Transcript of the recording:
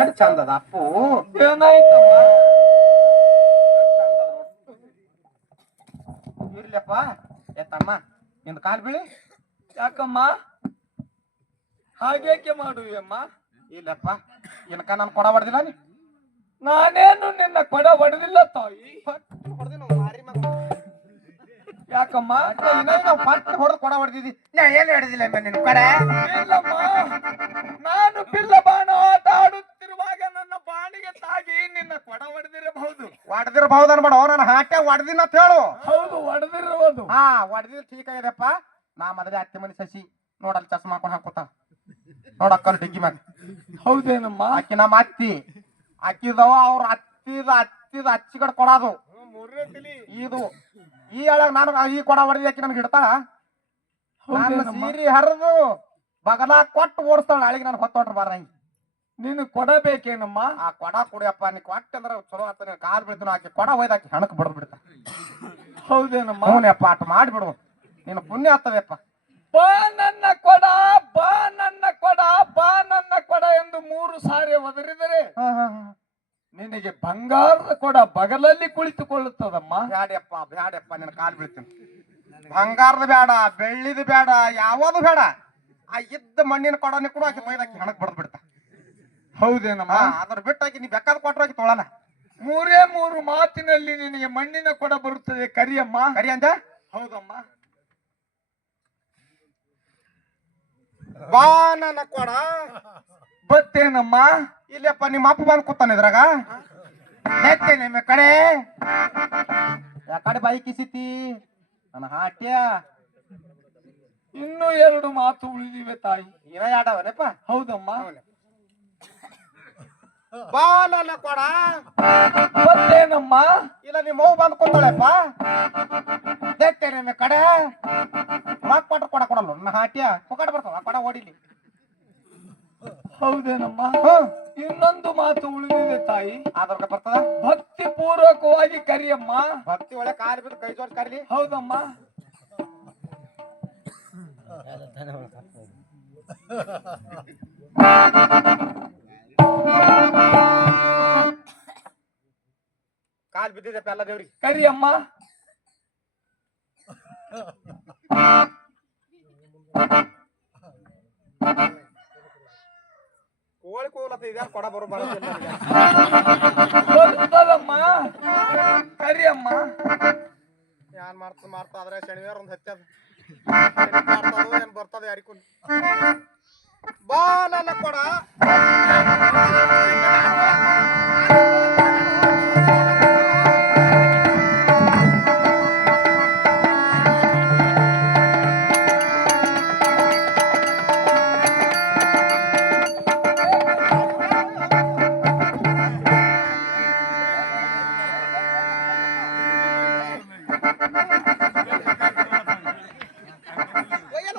ಎಷ್ಟ್ ಚಂದದ ಅಪ್ಪು ಏನಾಯ್ತಮ್ಮ. ಇರ್ಲಪ್ಪ. ಏ ತಮ್ಮ ನಿಂದ ಕಾಲ್ ಬೀಳಿ. ಯಾಕಮ್ಮ? ಹಾಗೇಕೆ ಮಾಡುವೆಯಮ್ಮ? ಇಲ್ಲಪ್ಪ ಇನ್ಕ ನಾನು ಕೊಡ ಹೊಡೆದಿಲ್ಲ ನೀ. ನಾನೇನು ನಿನ್ನ ಕೊಡ ಹೊಡೆದಿಲ್ಲ ತಾಯಿ? ಯಾಕಮ್ಮ? ಪಟ್ ಹೊಡೆದು ಕೊಡ ಹೊಡೆದಿದ್ದಿ. ನಾ ಏನು ಹೊಡೆದಿಲ್ಲ ನಿನ್ ಕಡೆ? ಇಲ್ಲಮ್ಮ. ಹೊಡೆದಿರಬಹುದು ಅನ್ಬೇಡ ನನ್ನ ಹಾಟೆ ಹೊಡೆದಿನ ಅಂತ ಹೇಳು. ಹೌದು ಹೊಡೆದಿರುವುದು ಹಾ ಹೊಡೆದಿದ್ದು ಠೀಕ್ ಆಗ್ಯದಪ್ಪ ನಾ ಮದ್ವೆ ಅತ್ತೆ ಮನೆ ಸಸಿ ನೋಡಲ್ ಚಸ್ಮಾ ಹಾಕೊಂಡು ಹಾಕೋತ ನೋಡಕ್ಕಲ್ ಡಿಗ್ಗಿ ಮ್ಯಾಗ. ಹೌದೇನಮ್ಮ? ಆಕಿ ನಮ್ಮ ಅತ್ತಿ ಅಕ್ಕಿದವ ಅವ್ರ ಅತ್ತಿದ ಅತ್ತಿದ ಅಚ್ಚಿಗಡ್ ಕೊಡೋದು. ಇದು ಈ ಹೇಳಾಗ ನಾನು ಈ ಕೊಡ ಹೊಡೆದಿ ಆಕಿ ನನ್ಗೆ ಹೌದೇನಮ್ಮ? ಸೀರೆ ಹರಿದು ಬಗಲ ಕೊಟ್ಟು ಓಡಿಸ್ತಾಳ ನಾಳೆಗೆ ನಾನು ಹೊತ್ತೊಟ್ರು ಬಾರ ನೀನು ಕೊಡಬೇಕೇನಮ್ಮ ಆ ಕೊಡ ಕುಡಿಯಪ್ಪ ನೀ ಕೊಟ್ಟಂದ್ರೆ ಚಲೋ ಆತ ನೀನ್ ಕಾಲ್ ಆಕೆ ಆಕಿ ಕೊಡ ಒಯ್ದಾಕಿ ಹಣಕ್ ಬಡದ್ ಬಿಡ್ತ ಹೌದೇನಮ್ಮ? ಅವನಪ್ಪ ಆಟ ಮಾಡಿಬಿಡು. ನೀನು ಪುಣ್ಯ ಆಗ್ತದೆಪ್ಪ ಬಾ ನನ್ನ ಕೊಡ ಬಾ ನನ್ನ ಕೊಡ ಬಾ ನನ್ನ ಕೊಡ ಎಂದು ಮೂರು ಸಾರಿ ಒದರಿದರೆ ನಿನಗೆ ಬಂಗಾರದ ಕೊಡ ಬಗಲಲ್ಲಿ ಕುಳಿತುಕೊಳ್ಳುತ್ತದಮ್ಮ? ಬ್ಯಾಡಪ್ಪ ಬ್ಯಾಡಪ್ಪ ನಿನ್ನ ಕಾಲು ಬೀಳ್ತೀನಿ. ಬಂಗಾರದ ಬೇಡ ಬೆಳ್ಳಿದ ಬೇಡ ಯಾವುದು ಬೇಡ ಆ ಇದ್ದ ಮಣ್ಣಿನ ಕೊಡ ಕೂಡ ಆಕೆ ಮೈದಾಕಿ ಹಣಕ್ ಬಡ್ದು ಬಿಡ್ತಾ ಹೌದೇನಮ್ಮ? ಅದ್ರ ಬಿಟ್ಟು ಆಕಿ ನೀ ಬೇಕಾದ ಕೊಟ್ರ ಆಕಿ ತೊಳನ. ಮೂರೇ ಮೂರು ಮಾತಿನಲ್ಲಿ ನಿನಗೆ ಮಣ್ಣಿನ ಕೊಡ ಬರುತ್ತದೆ ಕರಿಯಮ್ಮ. ಕರಿ ಅಂದ? ಹೌದಮ್ಮ. ಬಾನನ ಕೊಡ. ಬತ್ತೇನಮ್ಮ? ಇಲ್ಲಪ್ಪ ನಿಮ್ಮ ಅಪ್ಪ ಬಂದು ಕೂತಾನ ಇದ್ರಾಗ? ನೆತ್ತೆ ನಿಮ್ಮ ಕಡೆ. ಯಾಕಡೆ ಬಾಯಿ ಕಿಸಿತಿ. ನನ್ನ ಹಾಟ್ಯ. ಇನ್ನೂ ಎರಡು ಮಾತು ಉಳಿದಿವೆ ತಾಯಿ. ಇನ್ನ ಯಾಡವನಪ್ಪ ಹೌದಮ್ಮ. ಬಾ ನನ್ನ ಕೊಡ. ಬತ್ತೇನಮ್ಮ ಇಲ್ಲ ನಿಮ್ಮ ಮಗು ಬಂದು ಕೂತಾಳೆಪ್ಪ ನೆತ್ತೆ ನಿಮ್ಮ ಕಡೆ. ಮಾಕ್ ಕೊಟ್ರ ಕೊಡ ಕೊಡಲ್ಲ. ನನ್ನ ಹಾಟ್ಯ. ಪುಕಾಟ ಬರ್ತಾವ ಕೊಡ ಓಡಿಲಿ. ಹೌದೇನಮ್ಮ? ಇನ್ನೊಂದು ಮಾತು ಉಳಿದಿದೆ ತಾಯಿ. ಅದ್ರ ಬರ್ತದ? ಭಕ್ತಿ ಪೂರ್ವಕವಾಗಿ ಕರಿಯಮ್ಮ. ಭಕ್ತಿ ಒಳ್ಳೆ ಕಾರ್ ಬಿದ್ದು ಕೈ ಜೋರ್ ಕರೀಲಿ. ಹೌದಮ್ಮ. ಕಾಲ್ ಪೆಲ್ಲ ಎಲ್ಲ ದೇವ್ರಿಗೆ ಕರಿಯಮ್ಮ ಕೋಳಿ ಕೋಲತ್ತ ಇದ್ಯಾರ ಕೊಡ ಬರೋ ನನಗೆ. ಬರ್ತದಮ್ಮ ಕರಿಯಮ್ಮ ಏನ್ ಮಾರ್ತ ಮಾಡ್ತಾ ಆದ್ರೆ ಶನಿವಾರ ಒಂದ್ ಹಚ್ಚದ ಏನ್ ಬರ್ತದ ಯಾರಿಗೂ ಬಾ ನನ್ನ ಕೊಡ.